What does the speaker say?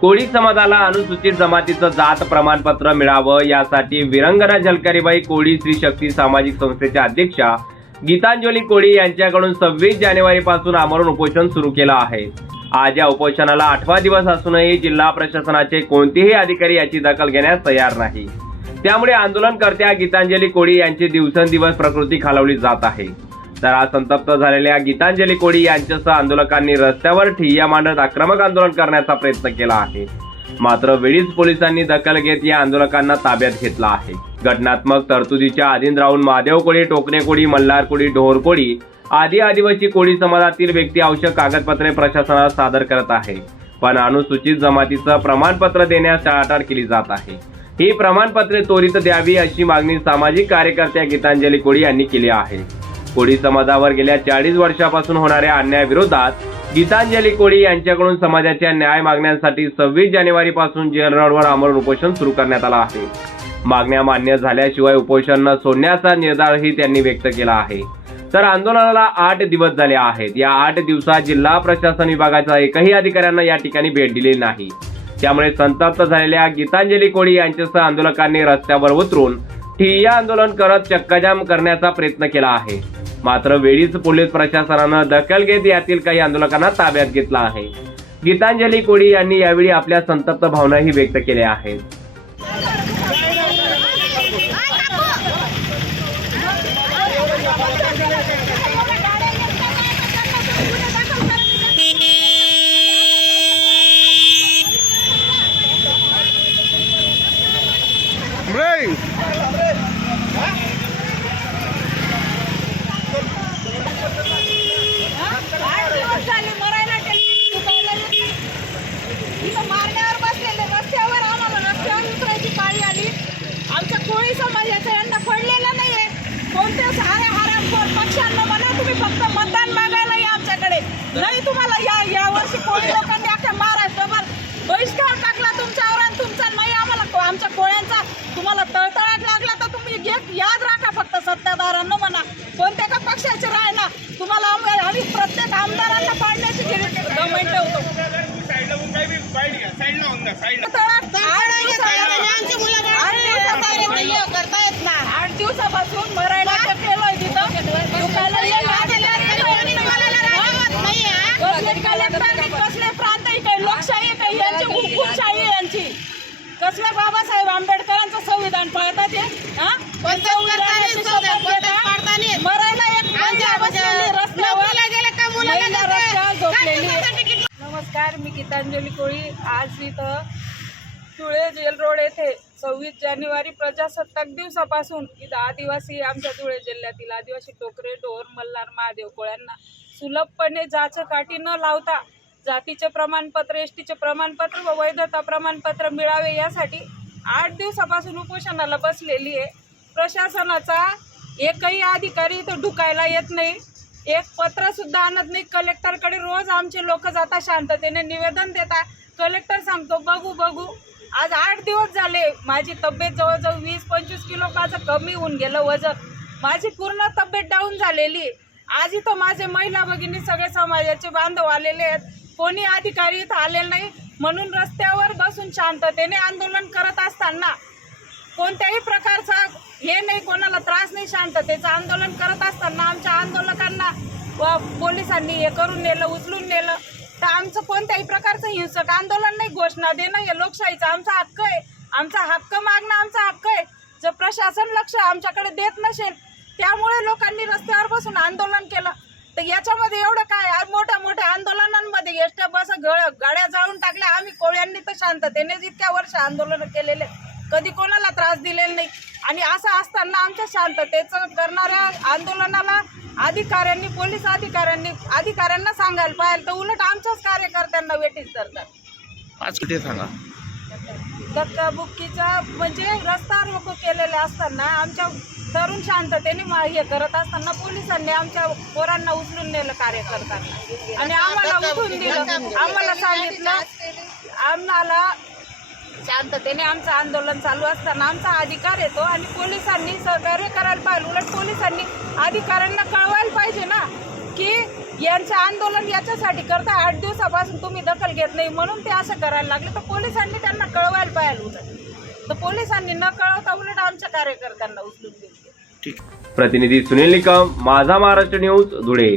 कोळी समाजाला अनुसूचित जमातीचं जात प्रमाणपत्र मिळावं यासाठी विरंगना झलकरीबाई कोळी स्त्री शक्ती सामाजिक संस्थेच्या अध्यक्षा गीतांजली कोळी यांच्याकडून सव्वीस जानेवारी पासून आमरण उपोषण सुरू केलं आहे. आज या उपोषणाला आठवा दिवस असूनही जिल्हा प्रशासनाचे कोणतेही अधिकारी याची दखल घेण्यास तयार नाही. त्यामुळे आंदोलनकर्त्या गीतांजली कोळी यांची दिवसेंदिवस प्रकृती खालवली जात आहे. तर आज संतप्त झालेल्या गीतांजली कोळी यांच्यासह आंदोलकांनी रस्त्यावर ठिय्या मांडत आक्रमक आंदोलन करण्याचा प्रयत्न केला आहे. मात्र वेळीच पोलिसांनी दखल घेत या आंदोलकांना ताब्यात घेतला आहे. घटनात्मक तरतुदीच्या अधीन राहून महादेव कोळी टोकणे कोळी मल्हार कोळी ढोर कोळी आदी आदिवासी कोळी समाजातील व्यक्ती आवश्यक कागदपत्रे प्रशासनाला सादर करत आहे. पण अनुसूचित जमातीचं प्रमाणपत्र देण्यास टाळाटाळ केली जात आहे. ही प्रमाणपत्रे त्वरित द्यावी अशी मागणी सामाजिक कार्यकर्त्या गीतांजली कोळी यांनी केली आहे. कोळी समाजावर गेल्या चाळीस वर्षापासून होणाऱ्या अन्यायाविरोधात गीतांजली कोळी यांच्याकडून समाजाच्या न्याय मागण्यांसाठी सव्वीस जानेवारी पासून जेल रोडवर आमरण उपोषण सुरू करण्यात आलं आहे. मागण्या मान्य झाल्याशिवाय उपोषण न सोडण्याचा निर्धारही त्यांनी व्यक्त केला आहे. तर आंदोलनाला आठ दिवस झाले आहेत. या आठ दिवसात जिल्हा प्रशासन विभागाच्या एकही अधिकाऱ्यांना या ठिकाणी भेट दिलेली नाही. त्यामुळे संतप्त झालेल्या गीतांजली कोळी यांच्यासह आंदोलकांनी रस्त्यावर उतरून ठिय्या आंदोलन करत चक्काजाम करण्याचा प्रयत्न केला आहे. मात्र वेळीच पोलीस प्रशासनानं दखल घेत यातील काही आंदोलकांना ताब्यात घेतला आहे. गीतांजली कोळी यांनी यावेळी आपल्या संतप्त भावनाही व्यक्त केल्या आहेत Bring! आठ दिवस झाले मरायला टेन्शन दुखायला लागली. इथं मारण्यावर बसलेले रस्त्यावर आम्हाला रस्त्यावर उतरायची पाळी आली आमच्या कोळी समाजाचं यांना पडलेलं नाहीये कोणत्या साऱ्या हरामखोर पक्षांना म्हणा तुम्ही फक्त मतदान मागायला या आमच्याकडे नाही तुम्हाला या या वर्षी कोळी लोकांनी अख्ख्या महाराष्ट्रभर बहिष्कार टाकला तुमच्यावर आणि तुमचा नाही आम्हाला आमच्या कोळ्यांचा तुम्हाला तळतळाट लागला तर तुम्ही घेत याद राखा फक्त सत्ताधारांना म्हणा. कोणत्या का पक्षाचे राहिना तुम्हाला आम- आम्ही प्रत्येक आमदारांना पाडण्याची गव्हर्नमेंट ठेवतो तळाट आठ दिवसापासून- आठ दिवसापासून मरायला केलं तिथं दुखायला लागलं. कसले कलेक्टर आणि कसले प्रांत आहे काही लोकशाही आहे काही यांची हुकुमशाही आहे यांची कसले बाबासाहेब आंबेडकरांचं संविधान पाळतात आहे. नमस्कार मी गीतांजली कोळी. आज इथं धुळे जेल रोड येथे सव्वीस जानेवारी प्रजासत्ताक दिवसापासून इथं आदिवासी आमच्या धुळे जिल्ह्यातील आदिवासी टोकरे ढोर मल्हार महादेव कोळ्यांना सुलभपणे जाचकाठी न लावता जातीचे प्रमाणपत्र एस टीचे प्रमाणपत्र व वैधता प्रमाणपत्र मिळावे यासाठी आठ दिवसापासून उपोषणाला बसलेली आहे. प्रशासनाचा एकही अधिकारी इथं ढुकायला येत नाही. एक पत्र सुद्धा आणत नाही. कलेक्टरकडे रोज आमचे लोक जाता शांततेने निवेदन देतात. कलेक्टर सांगतो बघू बघू. आज आठ दिवस झाले. माझी तब्येत जवळजवळ वीस पंचवीस किलो माझं कमी होऊन गेलं वजन. माझी पूर्ण तब्येत डाऊन झालेली. आज इथं माझे महिला भगिनी सगळे समाजाचे बांधव आलेले आहेत. कोणी अधिकारी इथं आलेले नाही. म्हणून रस्त्यावर बसून शांततेने आंदोलन करत असताना कोणत्याही प्रकारचा हे नाही कोणाला त्रास नाही शांततेचं आंदोलन करत असताना आमच्या आंदोलकांना व पोलिसांनी हे करून नेलं उचलून नेलं. तर आमचं कोणत्याही प्रकारचं हिंसक आंदोलन नाही घोषणा देणं हे लोकशाहीचा आमचा हक्क आहे. आमचा हक्क मागणं आमचा हक्क आहे. जर प्रशासन लक्ष आमच्याकडे देत नसेल त्यामुळे लोकांनी रस्त्यावर बसून आंदोलन केलं. तर याच्यामध्ये एवढं काय? मोठ्या मोठ्या आंदोलनांमध्ये एसट्या बस गळ गाड्या जाळून टाकल्या. आम्ही कोळ्यांनी तर शांततेनेच इतक्या वर्ष आंदोलन केलेले कधी कोणाला त्रास दिलेला नाही. आणि असं असताना आमच्या शांततेचं करणाऱ्या आंदोलनाला अधिकाऱ्यांनी पोलीस अधिकाऱ्यांनी अधिकाऱ्यांना सांगायला पाहिजे तर उलट आमच्याच कार्यकर्त्यांना वेटीस धरतात. आज कुठे सांगा? धक्काबुक्कीचा म्हणजे रस्ता रोको केलेले असताना आमच्या तरुण शांततेने हे करत असताना पोलिसांनी आमच्या पोरांना उचलून नेलं कार्यकर्त्यांना. आणि आम्हाला उठून दिलं. आम्हाला सांगितलं आम्हाला शांततेने आमचं आंदोलन चालू असताना आमचा अधिकार येतो आणि पोलिसांनी सहकार्य करायला पाहिजे. उलट पोलिसांनी अधिकाऱ्यांना कळवायला पाहिजे ना की यांचं आंदोलन याच्यासाठी करता. आठ दिवसापासून तुम्ही दखल घेत नाही म्हणून ते असं करायला लागले. तर पोलिसांनी त्यांना कळवायला तर पोलिसांनी न कळवता उलट आमच्या कार्यकर्त्यांना उचलून दिली. प्रतिनिधी सुनील निकम माझा महाराष्ट्र न्यूज धुळे.